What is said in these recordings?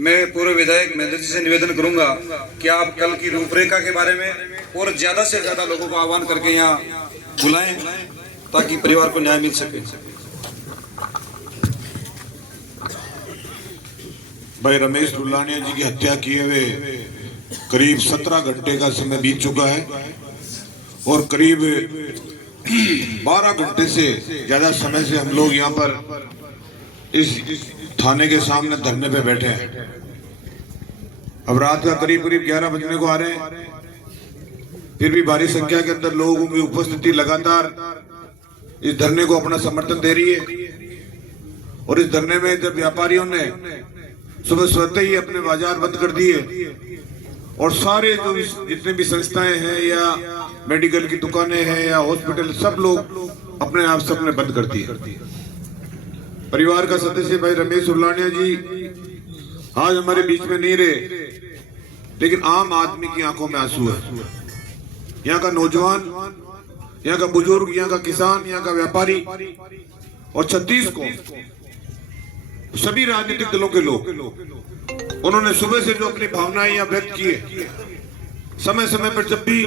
मैं पूर्व विधायक महेंद्र जी से निवेदन करूंगा कि आप कल की रूपरेखा के बारे में और ज्यादा से ज्यादा लोगों को आह्वान करके यहाँ बुलाएं ताकि परिवार को न्याय मिल सके। भाई रमेश दुल्लानिया जी की हत्या किए हुए करीब 17 घंटे का समय बीत चुका है और करीब 12 घंटे से ज्यादा समय से हम लोग यहाँ पर इस थाने के सामने धरने पे बैठे हैं। अब रात का करीब 11 बजने को आ रहे हैं, फिर भी भारी संख्या के अंदर लोगों की उपस्थिति लगातार इस धरने को अपना समर्थन दे रही है। और इस धरने में जब व्यापारियों ने सुबह स्वतः ही अपने बाजार बंद कर दिए और सारे जो जितने भी संस्थाएं हैं या मेडिकल की दुकानें हैं या हॉस्पिटल, सब लोग अपने आप सबने बंद कर दिए। परिवार का सदस्य भाई रमेश दुल्लानिया जी आज हमारे बीच में नहीं रहे, लेकिन आम आदमी की आंखों में आंसू है। यहाँ का नौजवान, यहाँ का बुजुर्ग, यहाँ का किसान, यहाँ का व्यापारी और 36 को सभी राजनीतिक दलों के लोग, उन्होंने सुबह से जो अपनी भावनाएं यहाँ व्यक्त की है, समय समय पर जब भी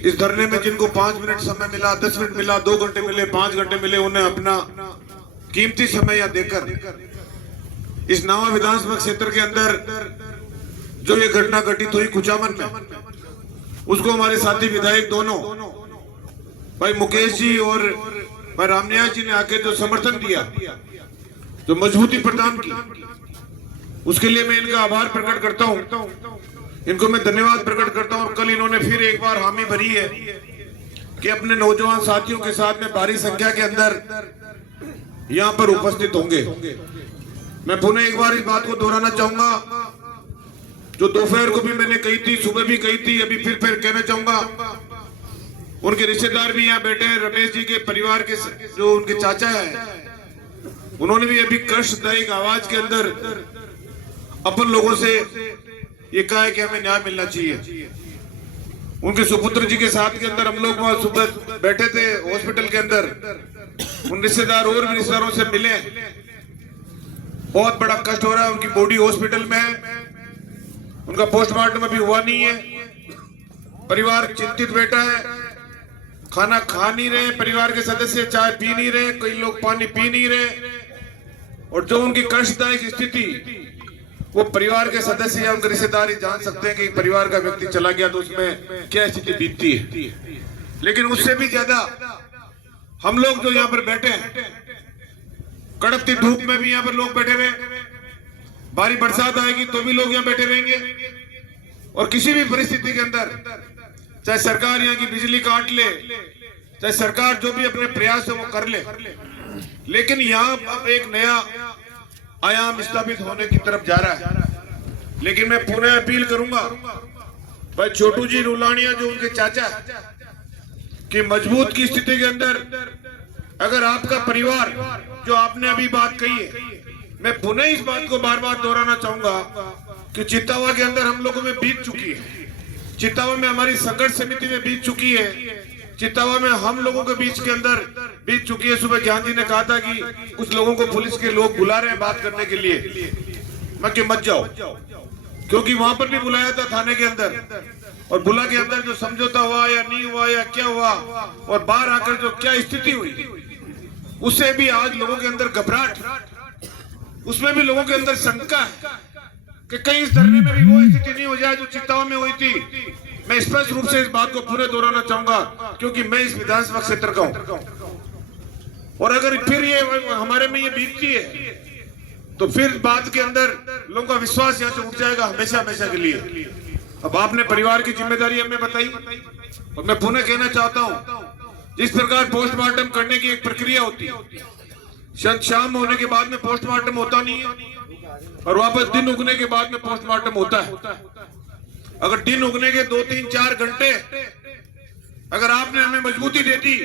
इस धरने में जिनको 5 मिनट समय मिला, 10 मिनट मिला, 2 घंटे मिले, 5 घंटे मिले, उन्हें अपना कीमती समय यहाँ देकर इस नावा विधानसभा क्षेत्र के अंदर जो ये घटना घटित हुई कुचामन में, उसको हमारे साथी विधायक दोनों भाई मुकेश जी और भाई रामनिवास जी ने आके जो समर्थन दिया, जो मजबूती प्रदान की, उसके लिए मैं इनका आभार प्रकट करता हूं, इनको मैं धन्यवाद प्रकट करता हूं। और कल इन्होंने फिर एक बार हामी भरी है कि अपने नौजवान साथियों के साथ में भारी संख्या के अंदर यहाँ पर उपस्थित होंगे। मैं पुनः एक बार इस बात को दोहराना चाहूंगा, जो दोपहर को भी मैंने कही थी, सुबह भी कही थी, अभी फिर कहना चाहूंगा। उनके रिश्तेदार भी यहाँ बैठे हैं, रमेश जी के परिवार के जो उनके चाचा है, उन्होंने भी अभी कष्टदायक आवाज के अंदर अपन लोगों से ये कहा है कि हमें न्याय मिलना चाहिए। उनके सुपुत्र जी के साथ के अंदर हम लोग वहां सुबह बैठे थे हॉस्पिटल के अंदर, उन रिश्तेदार और भी रिश्तेदारों से मिले। बहुत बड़ा कष्ट हो रहा है, उनकी बॉडी हॉस्पिटल में है, उनका पोस्टमार्टम अभी हुआ नहीं है। परिवार चिंतित बैठा है, खाना खा नहीं रहे परिवार के सदस्य, चाय पी नहीं रहे, कई लोग पानी पी नहीं रहे। और जो उनकी कष्टदायक स्थिति, वो परिवार के सदस्य या उनके रिश्तेदार ही जान सकते हैं कि परिवार का व्यक्ति चला गया तो उसमें क्या स्थिति बीतती है। लेकिन उससे भी ज्यादा हम लोग जो यहाँ पर बैठे हैं, कड़कती धूप में भी यहाँ पर लोग बैठे हुए, भारी बरसात आएगी तो भी लोग यहाँ बैठे रहेंगे। और किसी भी परिस्थिति के अंदर, चाहे सरकार यहाँ की बिजली काट ले, चाहे सरकार जो भी अपने प्रयास है वो कर ले, लेकिन यहाँ अब एक नया आयाम स्थापित होने की तरफ जा रहा है। लेकिन मैं पुनः अपील करूंगा भाई छोटू जी दुल्लानिया, जो उनके चाचा, कि मजबूत की स्थिति के अंदर अगर आपका परिवार, जो आपने अभी बात कही है, मैं पुनः इस बात को बार बार दोहराना चाहूंगा कि चित्तावा के अंदर हम लोगों में बीत चुकी है, चित्तावा में हमारी संघर्ष समिति में बीत चुकी है, चित्तावा में हम लोगों के बीच के अंदर बीत चुकी है। सुबह ज्ञान जी ने कहा था कि कुछ लोगों को पुलिस के लोग बुला रहे हैं बात करने के लिए, मैं कि मत जाओ, क्योंकि वहां पर भी बुलाया था थाने के अंदर, और बुला के अंदर जो समझौता हुआ या नहीं हुआ या क्या हुआ, और बाहर आकर जो क्या स्थिति हुई, उससे भी आज लोगों के अंदर घबराहट, उसमें भी लोगों के अंदर शंका है कि कहीं इस धरने में भी वो स्थिति नहीं हो जाए जो चित्तावा में हुई थी। मैं स्पष्ट रूप से इस बात को पूरे दोहराना चाहूंगा, क्योंकि मैं इस विधानसभा क्षेत्र का हूं, और अगर फिर ये हमारे में ये बीतती है तो फिर बात के अंदर लोगों का विश्वास यहाँ से उठ जाएगा हमेशा हमेशा के लिए। अब आपने परिवार की जिम्मेदारी हमें बताई, और मैं पुनः कहना चाहता हूँ, जिस प्रकार पोस्टमार्टम करने की एक प्रक्रिया होती है, शाम होने के बाद में पोस्टमार्टम होता नहीं है और वापस दिन उगने के बाद में पोस्टमार्टम होता है। अगर दिन उगने के 2, 3, 4 घंटे अगर आपने हमें मजबूती दे दी,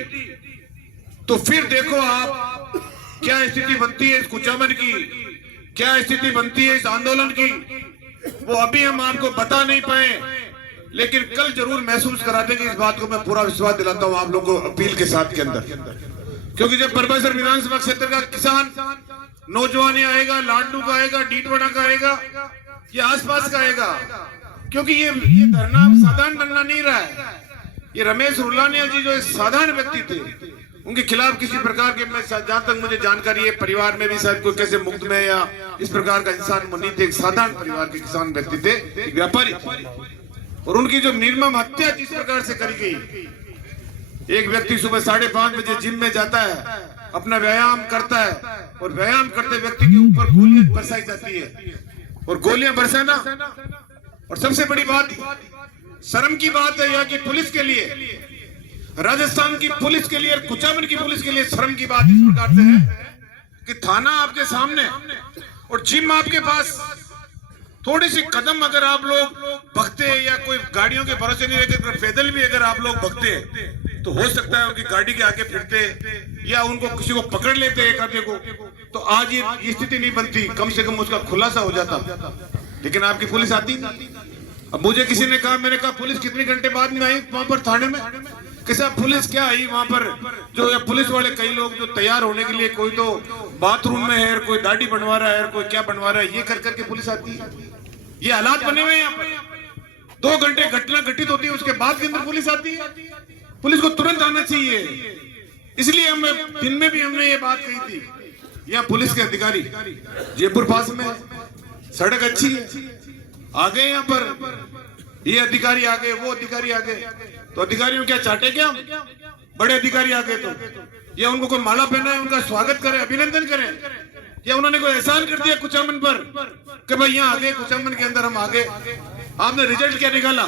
तो फिर देखो आप क्या स्थिति बनती है इस कुचामन की, क्या स्थिति बनती है इस आंदोलन की, वो अभी हम आपको बता नहीं पाए, लेकिन कल जरूर महसूस करा देंगे। इस बात को मैं पूरा विश्वास दिलाता हूं आप लोगों को अपील के साथ के अंदर, क्योंकि जब परमेश्वर विधानसभा क्षेत्र का किसान नौजवान आएगा, लाडलू का आएगा, डीडवाड़ा का आएगा, ये आसपास का आएगा, क्योंकि ये धरना साधारण धरना नहीं रहा है। ये रमेश रुलानिया जी जो एक साधारण व्यक्ति थे, उनके खिलाफ किसी प्रकार के, मैं जहां तक मुझे जानकारी है, परिवार में भी शायद कोई कैसे मुक्त में या इस प्रकार का इंसान नहीं थे। एक साधारण परिवार के किसान व्यक्ति थे, एक व्यापारी थे, और उनकी जो निर्मम हत्या जिस प्रकार से करी गई, एक व्यक्ति सुबह 5:30 बजे जिम में जाता है, अपना व्यायाम करता है, और व्यायाम करते व्यक्ति के ऊपर गोलियां बरसाई जाती है, और गोलियां बरसाना, और सबसे बड़ी बात, शर्म की बात है यहाँ की पुलिस के लिए, राजस्थान की पुलिस के लिए और कुचामन की पुलिस के लिए शर्म की बात इस प्रकार से है कि थाना आपके सामने और जिम आपके पास, थोड़ी सी कदम अगर आप लोग भगते या कोई गाड़ियों के भरोसे नहीं रहते, पैदल भी अगर आप लोग भगते तो हो सकता है उनकी गाड़ी के आगे फिरते या उनको किसी को पकड़ लेते एक आधे को, तो आज ये स्थिति नहीं बनती, कम से कम उसका खुलासा हो जाता। लेकिन आपकी पुलिस आती नहीं। अब मुझे किसी ने कहा, मैंने कहा पुलिस कितने घंटे बाद में आई वहां पर थाने में? कैसा पुलिस क्या आई वहां पर? जो पुलिस वाले कई लोग जो तैयार होने के लिए, कोई तो बाथरूम में है, कोई दाढ़ी बनवा रहा है, कोई क्या बनवा रहा है, ये कर करके पुलिस आती है। ये हालात बने हुए हैं यहाँ पर। 2 घंटे घटना घटित होती है, उसके बाद के अंदर पुलिस आती है। पुलिस को तुरंत आना चाहिए। इसलिए हम दिन में भी हमने ये बात कही थी, यहाँ पुलिस के अधिकारी जयपुर पास में, सड़क अच्छी है, आ गए यहाँ पर, ये अधिकारी आ गए, वो अधिकारी आ गए, तो अधिकारियों क्या चाटे क्या? बड़े अधिकारी आ गए तो या उनको कोई माला पहना है, उनका स्वागत करें, अभिनंदन करें, या उन्होंने कोई एहसान कर दिया कुचामन पर कि भाई यहाँ आ गए, कुचामन के अंदर हम आ गए। आपने रिजल्ट क्या निकाला?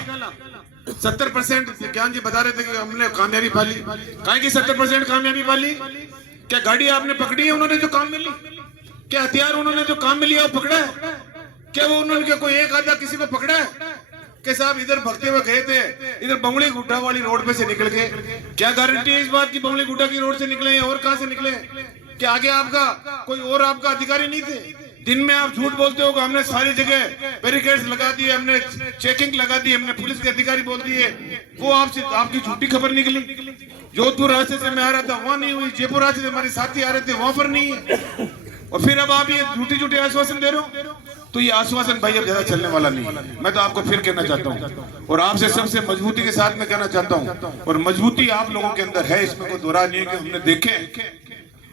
70% ज्ञान जी बता रहे थे कि हमने कामयाबी पाली। काहे की 70% कामयाबी पाली? क्या गाड़ी आपने पकड़ी है उन्होंने जो काम मिली? क्या हथियार उन्होंने जो काम में लिया वो पकड़ा है? क्या वो उन्होंने कोई एक आधा किसी को पकड़ा है? कि साहब इधर भगते हुए गए थे, इधर बंगली गुड्डा वाली रोड पे से निकल गए, क्या गारंटी है इस बात की बंगली गुड्डा की रोड से निकले हैं? और कहां से निकले? क्या आगे आपका कोई और आपका अधिकारी नहीं थे? दिन में आप झूठ बोलते हो कि हमने सारी जगह बैरिकेड्स लगा दिए, हमने चेकिंग लगा दी, हमने पुलिस के अधिकारी बोल दिए, वो आपसे आपकी झूठी खबर निकली। जोधपुर रास्ते से मैं आ रहा था, वहां नहीं हुई। जयपुर रास्ते से हमारे साथी आ रहे थे, वहां पर नहीं है। और फिर अब आप ये झूठी आश्वासन दे रहे हो, तो ये आश्वासन भाई अब ज्यादा चलने वाला नहीं है। मैं तो आपको फिर कहना चाहता हूँ, और आपसे सबसे मजबूती के साथ मैं कहना चाहता हूँ, और मजबूती आप लोगों के अंदर है, इसमें कोई दोहरा नहीं है। कि हमने देखे,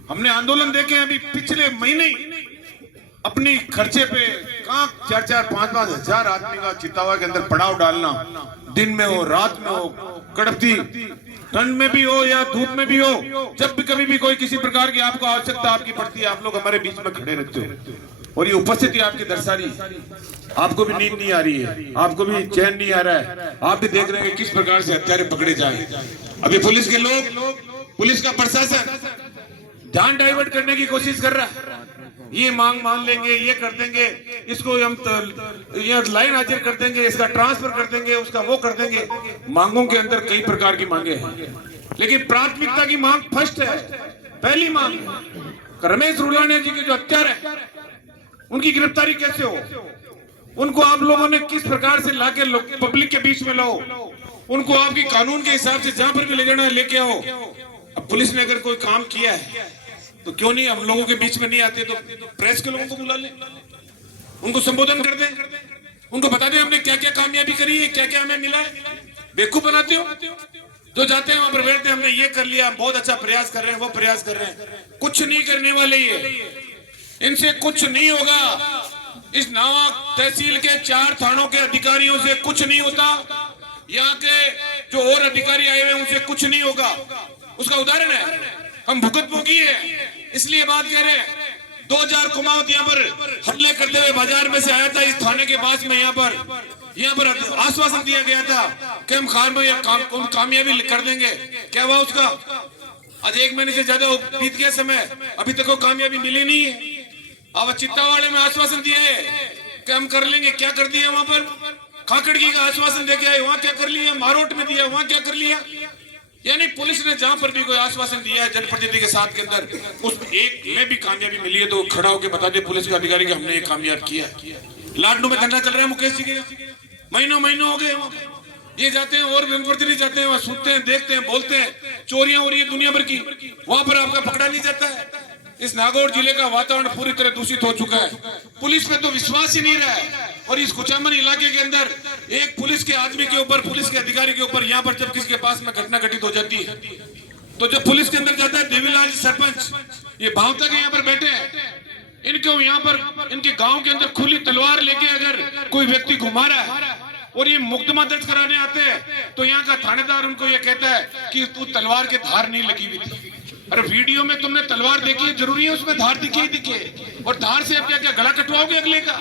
हमने आंदोलन देखे अभी पिछले महीने अपनी खर्चे पे कहाँ 4-4, 5-5 हजार आदमी का चितावा के अंदर पड़ाव डालना, दिन में हो, रात में हो, कड़कती ठंड में भी हो या धूप में भी हो, जब भी कभी भी कोई किसी प्रकार की आपको आवश्यकता आपकी पड़ती है, आप लोग हमारे बीच में खड़े रहते हो। और ये उपस्थिति आपकी दर्शा रही, आपको भी नींद नहीं आ रही है, आपको भी चैन नहीं आ रहा है, आप भी देख रहे हैं कि किस प्रकार से हत्यारे पकड़े जाए। अभी पुलिस के लोग, पुलिस का प्रशासन ध्यान डाइवर्ट करने की कोशिश कर रहा है। ये मांग मान लेंगे, ये कर देंगे, इसको हम ये लाइन हाजिर कर देंगे, इसका ट्रांसफर कर देंगे, उसका वो कर देंगे। मांगों के अंदर कई प्रकार की मांगे हैं, लेकिन प्राथमिकता की मांग फर्स्ट है। पहली मांग रमेश रुलानिया जी के जो हत्यारे है, उनकी गिरफ्तारी कैसे हो? उनको आप लोगों ने किस प्रकार से लाके पब्लिक के बीच में लाओ, उनको आपकी कानून के हिसाब से जहां पर भी ले जाना है लेके आओ। अब पुलिस ने अगर कोई काम किया है तो क्यों नहीं हम लोगों के बीच में नहीं आते, तो प्रेस के लोगों को बुला ले, उनको संबोधन कर दे, उनको बता दे हमने क्या क्या कामयाबी करी है, क्या क्या हमें मिला है। बेवकूफ बनाते हो, जो जाते हैं वहां पर बैठते हैं, हमने ये कर लिया, बहुत अच्छा प्रयास कर रहे हैं, वो प्रयास कर रहे हैं। कुछ नहीं करने वाले ये, इनसे कुछ नहीं होगा। इस नावा तहसील के 4 थानों के अधिकारियों से कुछ नहीं होता, यहाँ के जो और अधिकारी आए हुए हैं उनसे कुछ नहीं होगा। उसका उदाहरण है, हम भुगत भोगी है, इसलिए बात कह रहे हैं। 2000 कुमावत यहाँ पर हमले करते हुए बाजार में से आया था, इस थाने के पास में यहाँ पर आश्वासन दिया गया था कि हम कामयाबी कर देंगे। क्या हुआ उसका? आज 1 महीने से ज्यादा बीत गया समय, अभी तक वो कामयाबी मिली नहीं है। अब चित्तावाड़े में आश्वासन दिया है कि हम कर लेंगे, क्या कर दिया वहां पर? काकड़गी का आश्वासन देके आए, वहां क्या कर लिया? मारोट में दिया, वहां क्या कर लिया? यानी पुलिस ने जहां पर भी कोई आश्वासन दिया है जनप्रतिनिधि के साथ के अंदर, उस एक में भी कामयाबी मिली है तो खड़ा होकर बता दे पुलिस के अधिकारी कि हमने ये कामयाब किया। लाडनू में धरना चल रहा है मुकेश जी के, महीनों हो गए। ये जाते हैं और जनप्रतिनिधि जाते हैं, वहां सुनते हैं, देखते हैं, बोलते हैं, चोरियां हो रही है दुनिया भर की, वहां पर आपका पकड़ा नहीं जाता है। इस नागौर जिले का वातावरण पूरी तरह दूषित हो चुका है। पुलिस पे तो विश्वास ही नहीं रहा है। और इस कुचामन इलाके के अंदर एक पुलिस के आदमी के ऊपर, पुलिस के अधिकारी के ऊपर, यहाँ पर जब किसी के पास में घटना घटित हो जाती है तो जब पुलिस के अंदर जाता है, देवीलाल सरपंच ये भावता के यहाँ पर बैठे हैं, इनको यहाँ पर इनके गांव के अंदर खुली तलवार लेके अगर कोई व्यक्ति घुमा रहा है और ये मुकदमा दर्ज कराने आते हैं तो यहाँ का थानेदार उनको ये कहता है कि तू तलवार के धार नहीं लगी हुई थी। अरे वीडियो में तुमने तलवार देखी है, जरूरी है उसमें धार दिखे ही दिखे, और धार से अब क्या क्या गला कटवाओगे अगले का?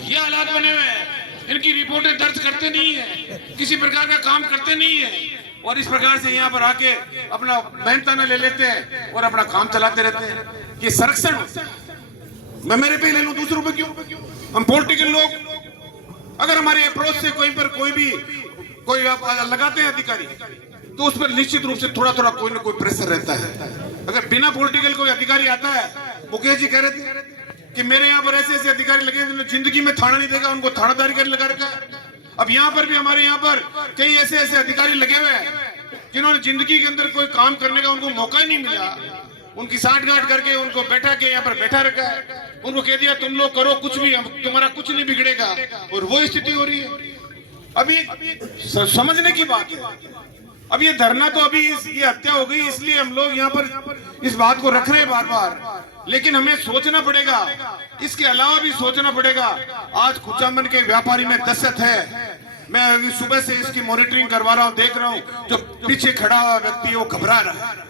ये हालात बने हुए हैं। इनकी रिपोर्टें दर्ज करते नहीं है, किसी प्रकार का काम करते नहीं है, और इस प्रकार से यहाँ पर आके अपना मेहनताना ले लेते हैं और अपना काम चलाते रहते हैं। ये संरक्षण मैं मेरे पे ले लूं, दूसरों पे क्यों? हम पॉलिटिकल लोग अगर हमारे अप्रोच से कोई लगाते हैं अधिकारी तो उस पर निश्चित रूप से थोड़ा थोड़ा कोई ना कोई प्रेशर रहता है। अगर बिना पॉलिटिकल कोई अधिकारी आता है, मुकेश जी कह रहे थे कि मेरे यहाँ पर ऐसे ऐसे अधिकारी लगे जिन्होंने जिंदगी में थाना नहीं देखा, उनको थानादारी कर लगा रखा है। अब यहाँ पर भी हमारे यहाँ पर कई ऐसे ऐसे अधिकारी लगे हुए हैं जिन्होंने जिंदगी के अंदर कोई काम करने का उनको मौका ही नहीं मिला। उनकी साठगांठ करके उनको बैठा के यहाँ पर बैठा रखा है, उनको कह दिया तुम लोग करो कुछ भी, तुम्हारा कुछ नहीं बिगड़ेगा, और वो स्थिति हो रही है। अभी समझने की बात है। अब ये धरना तो अभी ये हत्या हो गई इसलिए हम लोग यहाँ पर इस बात को रख रहे हैं बार बार, लेकिन हमें सोचना पड़ेगा, इसके अलावा भी सोचना पड़ेगा। आज कुचामन के व्यापारी में दहशत है। मैं अभी सुबह से इसकी मॉनिटरिंग करवा रहा हूँ, देख रहा हूँ जो पीछे खड़ा हुआ व्यक्ति है वो घबरा रहा है,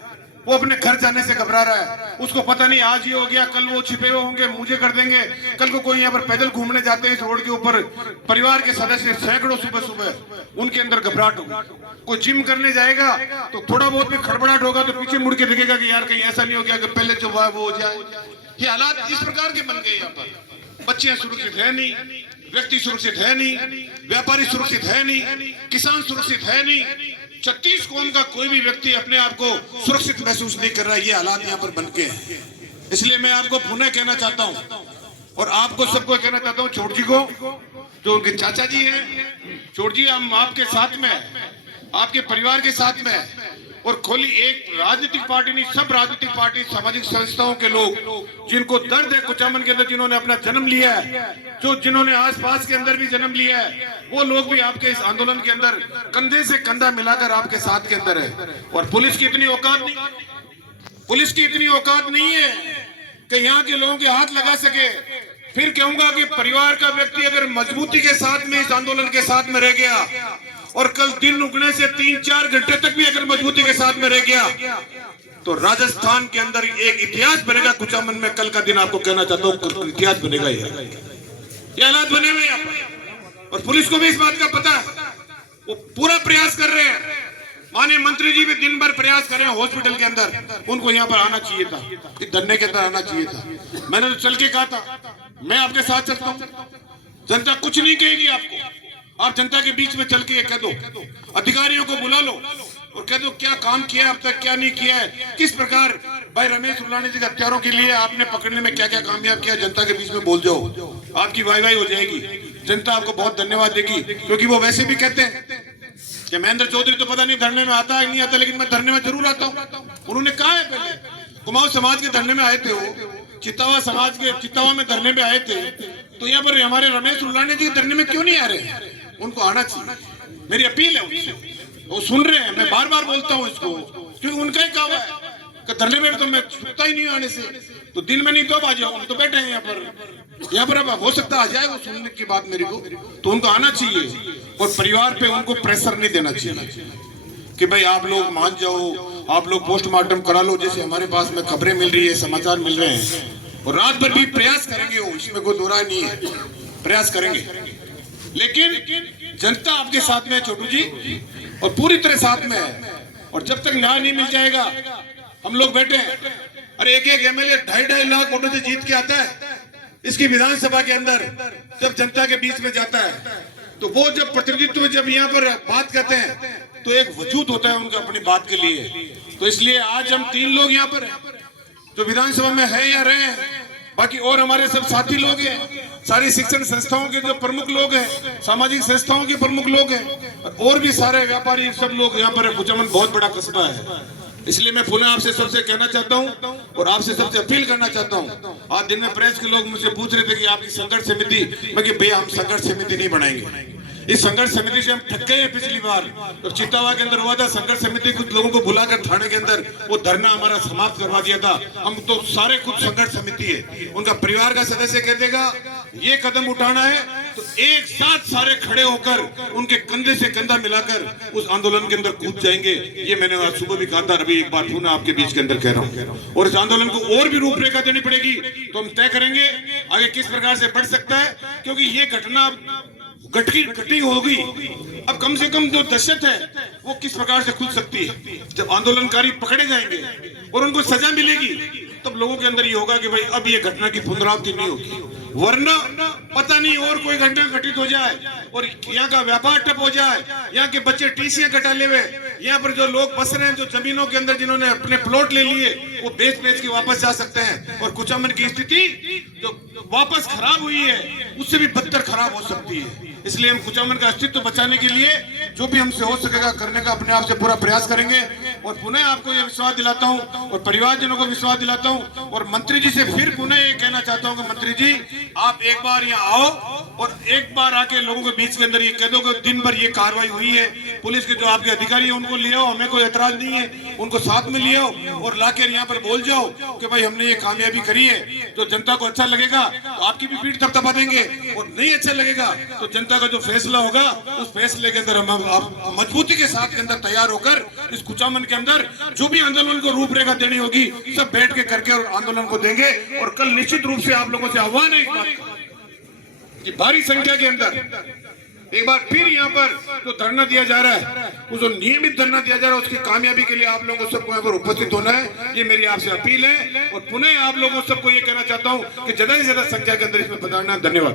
वो अपने घर जाने से घबरा रहा है। उसको पता नहीं आज ये हो गया, कल वो छिपे हुए होंगे, मुझे कर देंगे। कल को कोई यहाँ पर पैदल घूमने जाते हैं इस रोड के ऊपर, परिवार के सदस्य सैकड़ों सुबह सुबह, उनके अंदर घबराहट होगी। कोई जिम करने जाएगा तो थोड़ा बहुत भी खड़बड़ाहट होगा तो पीछे मुड़ के देखेगा कि यार कहीं ऐसा नहीं हो गया कि पहले जो हुआ वो हो जाए। ये हालात इस प्रकार के बन गए। यहाँ पर बच्चे सुरक्षित है नहीं, व्यक्ति सुरक्षित है नहीं, व्यापारी सुरक्षित है नहीं, किसान सुरक्षित है नहीं, 36 कौम का कोई भी व्यक्ति अपने आप को सुरक्षित महसूस नहीं कर रहा है। ये हालात यहाँ पर बन के हैं। इसलिए मैं आपको पुनः कहना चाहता हूँ और आपको सबको कहना चाहता हूँ, चोट जी को, जो उनके चाचा जी हैं, चोट जी हम आपके साथ में, आपके परिवार के साथ में, और खोली एक राजनीतिक पार्टी नहीं, सब राजनीतिक पार्टी, सामाजिक संस्थाओं के लोग जिनको दर्द है कुचामन के अंदर, जिन्होंने अपना जन्म लिया है, जो जिन्होंने आसपास के अंदर भी जन्म लिया है, वो लोग भी आपके इस आंदोलन के अंदर कंधे से कंधा मिलाकर आपके साथ के अंदर है। और पुलिस की इतनी औकात नहीं, पुलिस की इतनी औकात नहीं है कि यहाँ के लोगों के हाथ लगा सके। फिर कहूंगा कि परिवार का व्यक्ति अगर मजबूती के साथ में इस आंदोलन के साथ में रह गया और कल दिन उगने से 3-4 घंटे तक भी अगर मजबूती के साथ में रह गया तो राजस्थान के अंदर एक इतिहास बनेगा। कुचामन में कल का दिन आपको कहना चाहता हूँ, इतिहास बनेगा। ये हालात बने हुए हैं और पुलिस को भी इस बात का पता है, वो पूरा प्रयास कर रहे हैं। माननीय मंत्री जी भी दिन भर प्रयास कर रहे हैं हॉस्पिटल के अंदर, उनको यहाँ पर आना चाहिए था, धरने के अंदर आना चाहिए था। मैंने तो चल के कहा था मैं आपके साथ चलता हूँ, जनता कुछ नहीं कहेगी आपको, आप जनता के बीच में चल के कह दो, अधिकारियों को बुला लो और कह दो क्या काम किया अब तक, क्या नहीं किया है, किस प्रकार भाई रमेश रुलानी जी के हत्यारों के लिए आपने पकड़ने में क्या क्या कामयाब किया, जनता के बीच में बोल जाओ, आपकी वाई हो जाएगी। जनता आपको बहुत धन्यवाद देगी, क्योंकि वो वैसे भी कहते हैं कि महेंद्र चौधरी तो पता नहीं धरने में आता है नहीं आता, लेकिन मैं धरने में जरूर आता हूँ। उन्होंने कहा है पहले कुमाऊं समाज के धरने में आए थे, वो चित्तावा समाज के चित्तावा में धरने में आए थे, तो यहाँ पर हमारे रमेश रुलानी जी के धरने में क्यों नहीं आ रहे हैं? उनको आना चाहिए। मेरी अपील है उनसे, वो सुन रहे हैं, मैं बार बार बोलता हूँ इसको, क्योंकि उनका ही काम है कि धरने में तो मैं छुपता ही नहीं आने से, तो दिन में नहीं तो आ जाओ, तो बैठे हैं यहाँ पर अब हो सकता आ जाए वो सुनने की बात मेरे को, तो उनको आना चाहिए और परिवार पे उनको प्रेशर नहीं देना चाहिए कि भाई आप लोग मान जाओ, आप लोग पोस्टमार्टम करा लो, जैसे हमारे पास में खबरें मिल रही है, समाचार मिल रहे हैं, और रात भर भी प्रयास करेंगे, वो इसमें कोई दो राय नहीं है, प्रयास करेंगे, लेकिन जनता आपके साथ में है छोटू जी, और पूरी तरह साथ में है। और जब तक न्याय नहीं मिल जाएगा हम लोग बैठे हैं। अरे एक एमएलए 2.5 लाख वोटों से जीत के आता है इसकी विधानसभा के अंदर, जब जनता के बीच में जाता है तो वो जब प्रतिनिधित्व जब यहाँ पर बात करते हैं तो एक वजूद होता है उनका अपनी बात के लिए। तो इसलिए आज हम 3 लोग यहाँ पर जो विधानसभा में है या रहे हैं, बाकी और हमारे सब साथी लोग हैं, सारी शिक्षण संस्थाओं के जो प्रमुख लोग हैं, सामाजिक संस्थाओं के प्रमुख लोग हैं, और भी सारे व्यापारी सब लोग यहाँ पर। कुचामन बहुत बड़ा कस्बा है, इसलिए मैं पुनः आपसे सबसे कहना चाहता हूं और आपसे सबसे अपील करना चाहता हूं। आज दिन में प्रेस के लोग मुझसे पूछ रहे थे कि आपकी संघर्ष समिति, मैं कि भैया हम संघर्ष समिति नहीं बनाएंगे। इस संघर्ष समिति से हम थक गए हैं। पिछली बार तो चित्तावा के अंदर हुआ था, संघर्ष समिति कुछ लोगों को बुलाकर थाने के अंदर वो धरना हमारा समाप्त करवा दिया था। हम तो सारे कुछ संघर्ष समिति है, उनका परिवार का सदस्य कह देगा ये कदम उठाना है तो एक साथ सारे खड़े होकर उनके कंधे से कंधा मिलाकर उस आंदोलन के अंदर कूद जाएंगे। ये मैंने आज सुबह भी कहा था, अभी एक बार पुनः आपके बीच के अंदर कह रहा हूँ। और इस आंदोलन को और भी रूपरेखा देनी पड़ेगी, तो हम तय करेंगे आगे किस प्रकार से बढ़ सकता है, क्योंकि ये घटना घटी होगी। अब कम से कम जो दहशत है वो किस प्रकार से खुल सकती है। जब आंदोलनकारी पकड़े जाएंगे और उनको सजा मिलेगी तब लोगों के अंदर ये होगा कि भाई अब ये घटना की पुनरावृत्ति नहीं होगी, वरना पता नहीं और कोई घटना घटित हो जाए और यहाँ का व्यापार ठप हो जाए, यहाँ के बच्चे टीसियां कटा ले, यहाँ पर जो लोग बस रहे हैं, जो जमीनों के अंदर जिन्होंने अपने प्लॉट ले लिए वो बेच के वापस जा सकते हैं और कुचामन की स्थिति जो वापस खराब हुई है उससे भी बदतर खराब हो सकती है। इसलिए हम कुचामन का अस्तित्व बचाने के लिए जो भी हमसे हो सकेगा करने का अपने आप से पूरा प्रयास करेंगे। और पुनः आपको यह विश्वास दिलाता हूं और परिवारजनों को विश्वास दिलाता हूं और मंत्री जी से फिर पुनः ये कहना चाहता हूं कि मंत्री जी आप एक बार यहाँ आओ और एक बार आके लोगों के बीच के अंदर ये कह दो कि दिन भर ये कार्रवाई हुई है, पुलिस के जो आपके अधिकारी है उनको ले आओ, हमें कोई ऐतराज नहीं है, उनको साथ में ले आओ और लाकर यहाँ पर बोल जाओ कि भाई हमने ये कामयाबी करी है। तो जनता को अच्छा लगेगा तो आपकी भी पीठ थपथपा देंगे और नहीं अच्छा लगेगा तो जनता का जो फैसला होगा उस फैसले के अंदर हम मजबूती के साथ के अंदर तैयार होकर इस कुचामन के अंदर जो भी आंदोलन को रूपरेखा देनी होगी सब बैठ के करके और आंदोलन को देंगे। और कल निश्चित रूप से आप लोगों से आह्वान है इस बात का कि भारी संख्या के अंदर एक बार फिर यहाँ पर जो धरना दिया जा रहा है, वो जो नियमित धरना दिया जा रहा है उसकी कामयाबी के लिए आप लोगों को सबको यहाँ पर उपस्थित होना है, ये मेरी आपसे अपील है। और पुनः आप लोगों सबको ये कहना चाहता हूँ कि ज्यादा से ज्यादा संख्या के अंदर इसमें पधारना। धन्यवाद।